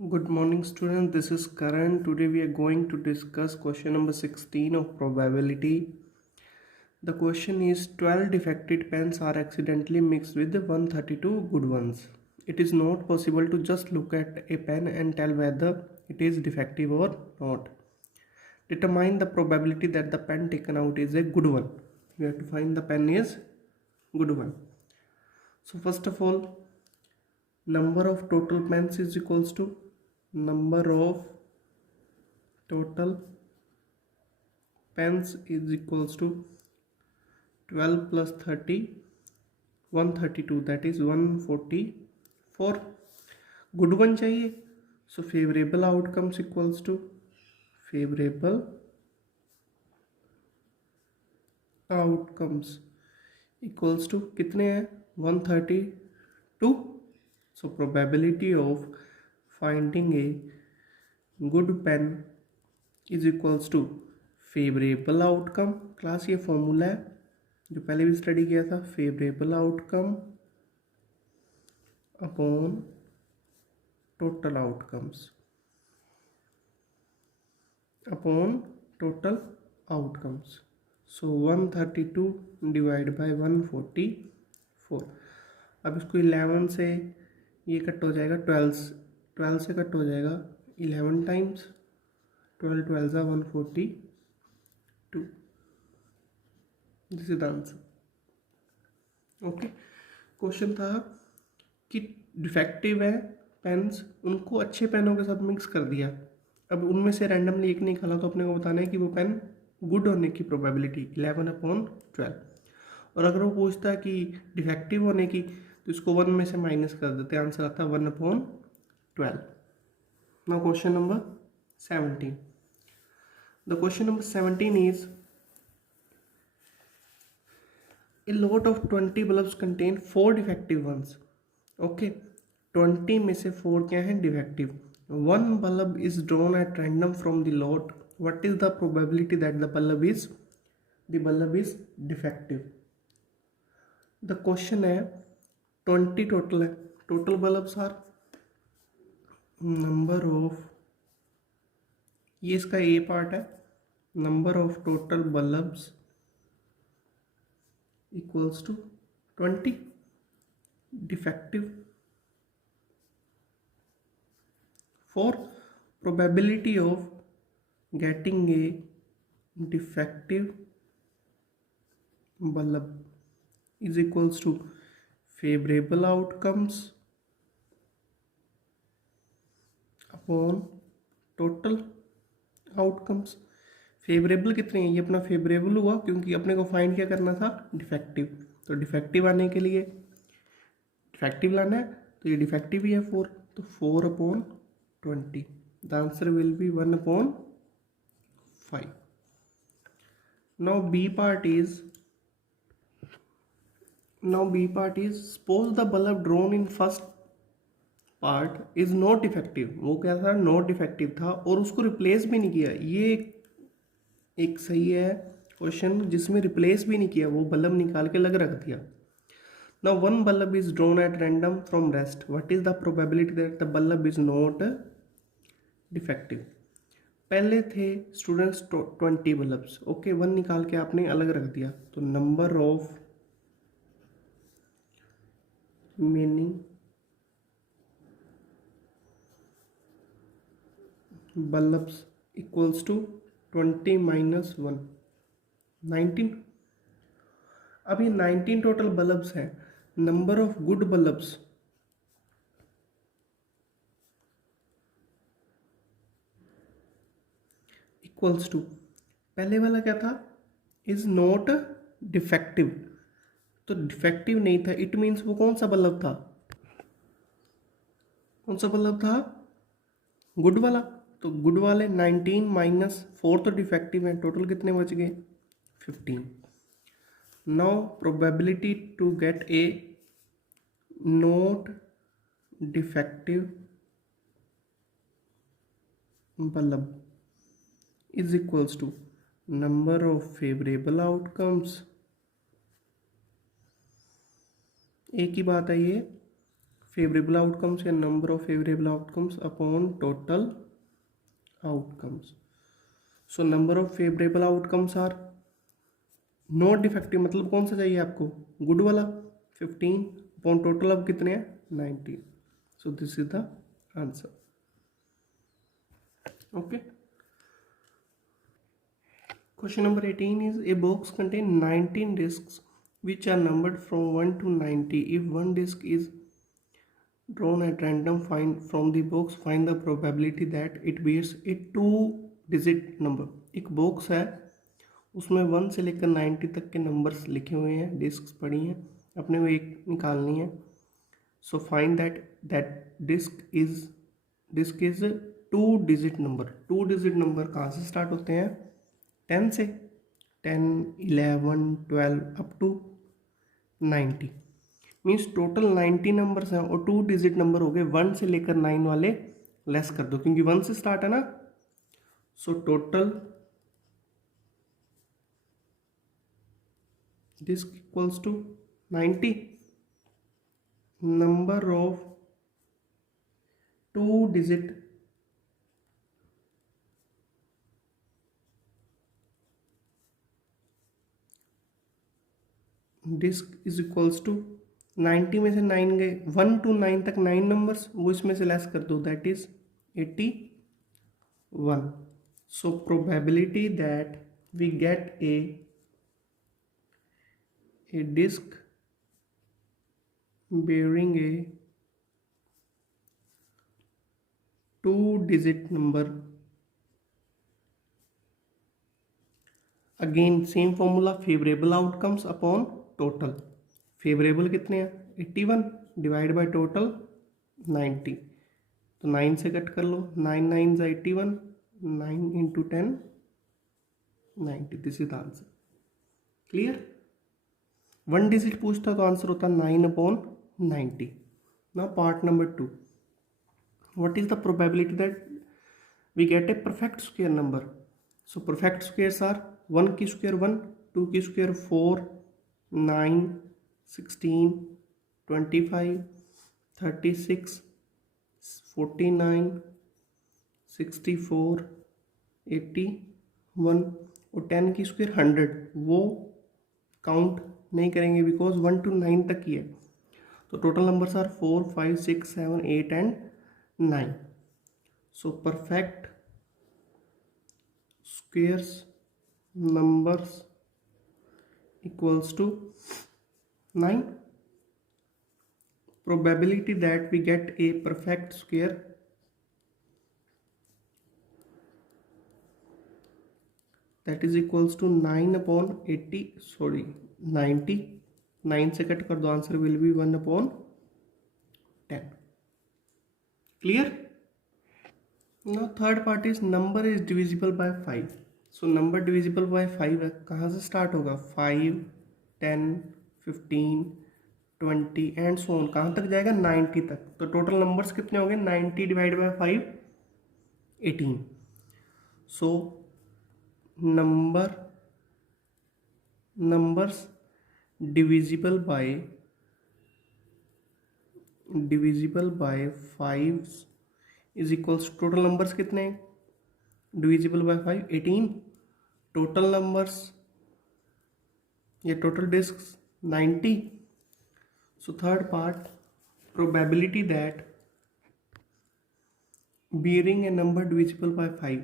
Good morning students, this is Karan. Today we are going to discuss question number 16 of probability. The question is 12 defective pens are accidentally mixed with 132 good ones. It is not possible to just look at a pen and tell whether it is defective or not. Determine the probability that the pen taken out is a good one. You have to find the pen is good one. So first of all, number of total pens is equals to number of total pens is equals to 12 plus 30 132, that is 144. Good one चाहिए, so favourable outcomes equals to favourable outcomes equals to कितने हैं 132. So probability of finding a good pen is equals to favourable outcome. Class ये formula है जो पहले भी study किया था. Favourable outcome upon total outcomes upon total outcomes. So 132 divide by 144. अब इसको 11 से ये कट हो जाएगा, 12 से कट हो जाएगा 11 टाइम्स. 12 12 ज़ा 142. This is the answer. Okay, question था कि डिफेक्टिव है पेन्स, उनको अच्छे पेनों के साथ मिक्स कर दिया. अब उनमें से रैंडमली एक निकाला तो अपने को बताना है कि वो पेन गुड होने की प्रोबेबिलिटी 11/12. और अगर वो पूछता है कि डिफेक्टिव होने की तो इसको 1 में से माइनस कर देते हैं, आंसर आता है 1/12. Now question number 17. The question number 17 is a lot of 20 bulbs contain 4 defective ones. Okay, 20 में से 4 क्या हैं defective. One bulb is drawn at random from the lot. What is the probability that the bulb is defective? The question है 20 total है. Total bulbs are number of, ये इसका A part है, number of total bulbs equals to 20. Defective. For probability of getting a defective bulb is equals to favorable outcomes upon total outcomes. Favourable कितने हैं, ये अपना favourable हुआ क्योंकि अपने को फाइंड क्या करना था, डिफेक्टिव. तो डिफेक्टिव आने के लिए डिफेक्टिव लाना है, तो ये डिफेक्टिव ही है 4, तो 4/20. The answer will be 1/5. Now B part is suppose the bulb drawn in first part is not defective. वो क्या था, नॉट डिफेक्टिव था और उसको रिप्लेस भी नहीं किया. ये एक सही है क्वेश्चन जिसमें रिप्लेस भी नहीं किया, वो बल्ब निकाल के अलग रख दिया. Now one bulb is drawn at random from rest. What is the probability that the bulb is not defective. पहले थे स्टूडेंट्स 20 बल्ब्स. ओके, 1 निकाल के आपने अलग रख दिया, तो number of meaning bulbs equals to 20 minus 1, 19. अब ये 19 टोटल बल्ब्स हैं. Number of good bulbs equals to, पहले वाला क्या था, इज नॉट डिफेक्टिव. तो डिफेक्टिव नहीं था, इट मीन्स वो कौन सा बल्ब था, गुड वाला. तो गुड वाले 19 माइनस 4 तो डिफेक्टिव है, टोटल कितने बच गए 15. Now probability to get a not defective bulb is equals to number of favourable outcomes. एक ही बात है ये, फेवरेबल आउटकम्स या number of favourable outcomes upon total outcomes. So number of favourable outcomes are not defective, मतलब कौन सा चाहिए आपको, गुड वाला 15 अपॉन टोटल अब कितने हैं 19. So this is the answer. Okay. Question number 18 is a box contain 19 discs which are numbered from 1 to 90. If one disc is drawn at random, find from the box find the probability that it bears a 2-digit number. एक box है, उसमें 1 से लेकर 90 तक के numbers लिखे हुए हैं, डिस्क पड़ी हैं, अपने को एक निकालनी है. So find that disc is 2-digit number. 2-digit number कहाँ से स्टार्ट होते हैं, 10 से, 10, 11, 12 up to 90. Means total 90 numbers हैं और 2-digit नंबर हो गए. 1 से लेकर 9 वाले लेस कर दो क्योंकि 1 से स्टार्ट है ना. So total disc equals to 90. Number of 2-digit disc is equals to 90 में से 9 गए, 1 to 9 तक 9 नंबर्स, वो इसमें से लेस कर दो, that is 81. So probability that we get a disc bearing a 2-digit number. Again same formula, favourable outcomes upon total. Favourable कितने हैं 81 डिवाइड बाय टोटल 90. तो 9 से कट कर लो, 9 9 ज़ा 81, 9 into 10 90. This is the answer. Clear. 1 digit पूछता तो answer होता 9 upon 90. Now part number 2. What is the probability that we get a perfect square number. So perfect squares are 1 की square 1, 2 की square 4, 9, 16, 25, 36, 49, 64, 81 और 10 की स्क्वायर 100. वो काउंट नहीं करेंगे बिकॉज 1 to 9 तक ही है. तो total numbers are 4, 5, 6, 7, 8 and 9. So perfect squares numbers equals to 9. Probability that we get a perfect square that is equals to 9 upon 80, sorry 90. 9 से कट कर दो, answer will be 1 upon 10. Clear. Now third part is number is divisible by 5. So number divisible by 5 है, कहाँ से start होगा 5, 10, 15, 20 and so on, कहाँ तक जाएगा 90 तक. तो टोटल नंबर्स कितने हो गए 90 divide by 5 18. So numbers divisible by 5 is equals total numbers कितने हैं डिविजिबल बाय 5 18. टोटल नंबर्स या total discs 90. So third part, probability that bearing a number divisible by 5.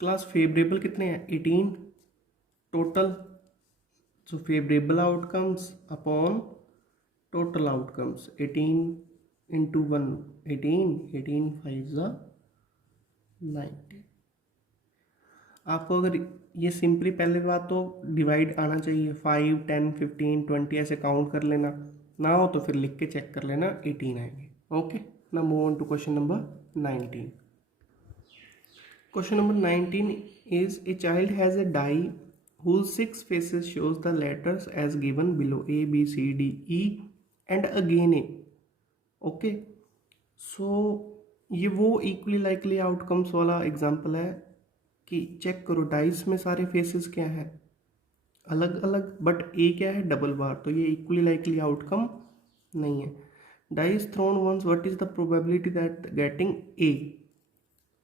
Class favourable कितने हैं 18 total. So favourable outcomes upon total outcomes 18 into 1 18, 18 5 90. आपको अगर ये simply पहले बात तो डिवाइड आना चाहिए, 5, 10, 15, 20 ऐसे काउंट कर लेना, ना हो तो फिर लिख के चेक कर लेना 18 आएंगे. Okay. Now move on to question number 19. Question number 19 is a child has a die whose 6 faces shows the letters as given below A, B, C, D, E and again A. Okay. So ये वो equally likely outcomes वाला example है कि check करो dice में सारे faces क्या है अलग अलग, बट ए क्या है डबल बार, तो ये इक्वली लाइकली आउटकम नहीं है. Die is thrown once. What is the probability that getting A?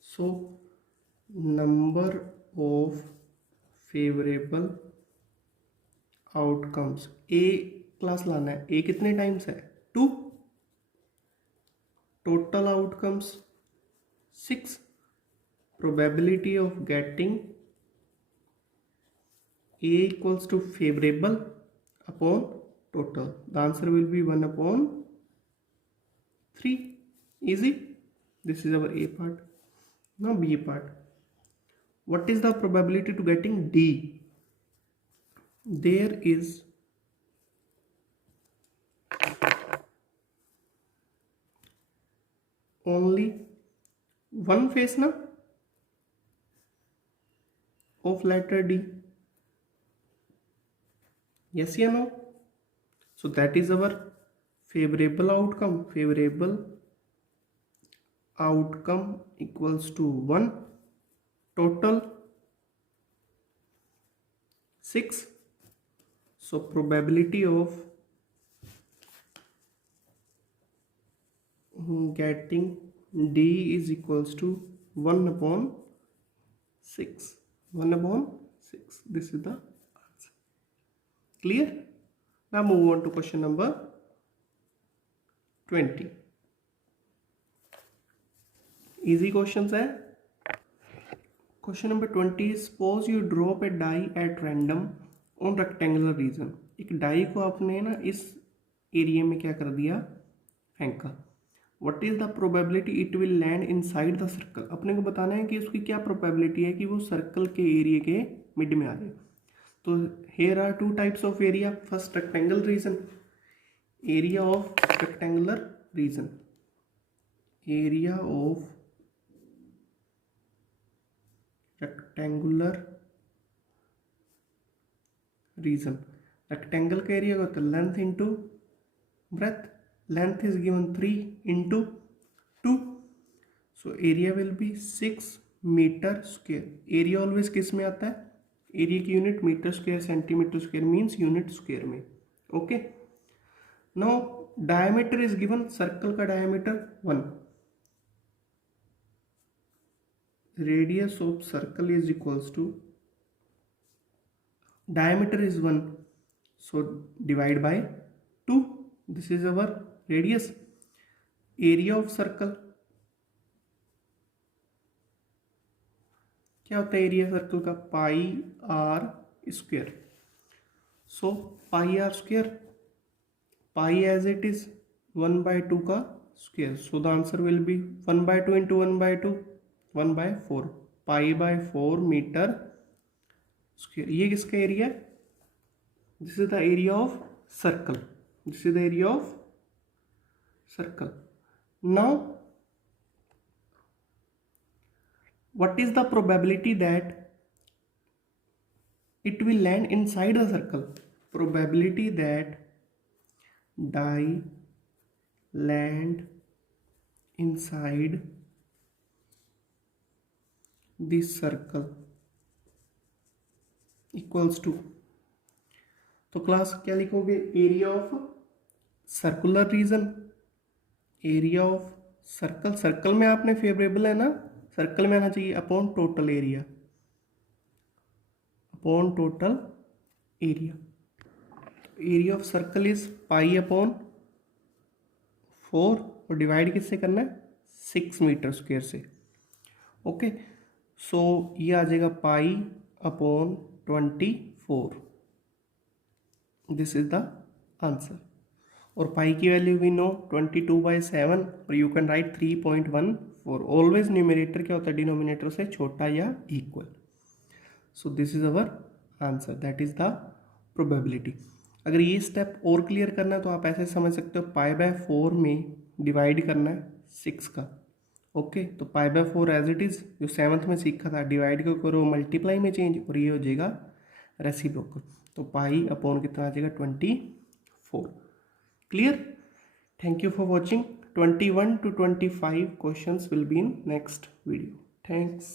So number of favorable outcomes. A class लाना है. A कितने टाइम्स है? 2. Total outcomes 6. Probability of getting A equals to favorable upon total. The answer will be 1 upon 3. Easy. This is our A part. Now B part. What is the probability to getting D? There is only one face na of letter D. Yes or no? So that is our favorable outcome. Favorable outcome equals to 1. Total 6. So probability of getting D is equals to 1 upon 6. 1 upon 6. This is the answer. Clear? Now move on to question number 20. Easy questions है. Question number 20 is suppose you drop a die at random on rectangular region. एक die को आपने ना इस area में क्या कर दिया, फेंका. What is the probability it will land inside the circle? अपने को बताना है कि उसकी क्या प्रोबेबिलिटी है कि वो सर्कल के एरिया के मिड में आ जाए. तो here are two types of area. First rectangle region. Area of rectangular region. Area of rectangular region. Rectangle का एरिया होता है length into breadth. Length is given 3 into 2. So area will be 6 meter square. Area always किस में आता है? Area की unit metre square, centimetre square means unit square में. Okay. Now diameter is given. Circle का diameter 1. Radius of circle is equals to diameter is 1, so divide by 2. This is our radius. Area of circle क्या होता है? Area circle का pi r square. So pi r square, pi as it is 1/2 का square. So the answer will be 1/2 into 1/2 1/4. पाई/4 metre square. ये किसका area है? This is the area of circle. This is the area of circle. Now what is the probability that it will land inside the circle? Probability that die land inside this circle equals to. तो class क्या लिखोगे? Area of circular region. Area of circle. Circle में आपने favourable है ना, circle में आना चाहिए upon total area. Upon total area. Area of circle is pi upon 4 और डिवाइड किससे करना है? 6 मीटर स्क्वायर से. ओके. सो ये आ जाएगा pi upon 24. This is the answer. और पाई की वैल्यू वी नो 22/7 और you can write 3.14. Always numerator क्या होता है? डिनोमिनेटर से छोटा या equal. So this is our answer. That is the probability. अगर ये स्टेप और क्लियर करना है तो आप ऐसे समझ सकते हो, पाई/4 में डिवाइड करना है 6 का. ओके. तो पाई/4 एज इट इज जो 7th में सीखा था, डिवाइड को करो मल्टीप्लाई में चेंज और ये हो जाएगा रेसिप्रोकल. तो पाई अपॉन कितना आ जाएगा? 24. Clear? Thank you for watching. 21 to 25 questions will be in next video. Thanks.